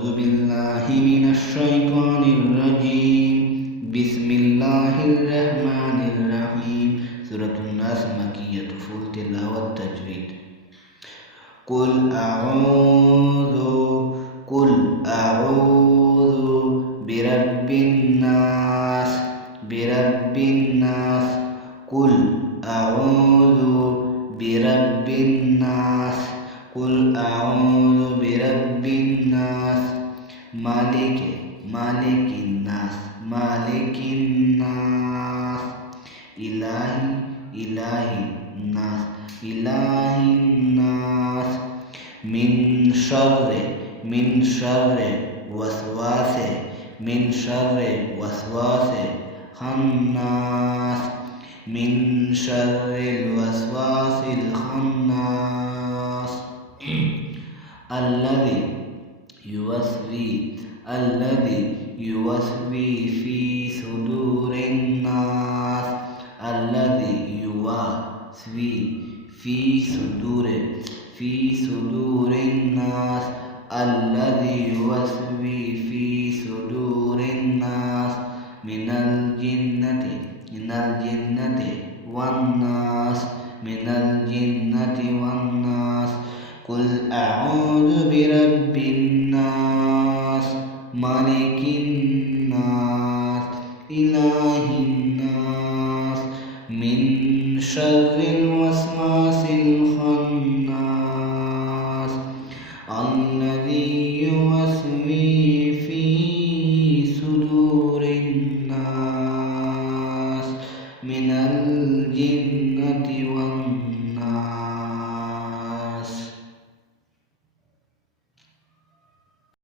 أعوذ بالله من الشيطان الرجيم بسم الله الرحمن الرحيم سورة الناس مكية فول تلاوة تجويد قل أعوذ برب الناس قل أعوذ برب الناس قل أعوذ برب الناس مالك الناس إله الناس من شر وسواس خناس من شر الوسواس الخناس الذي يوسوي في صدور الناس من الجنة والناس قل أعوذ برب الناس مالك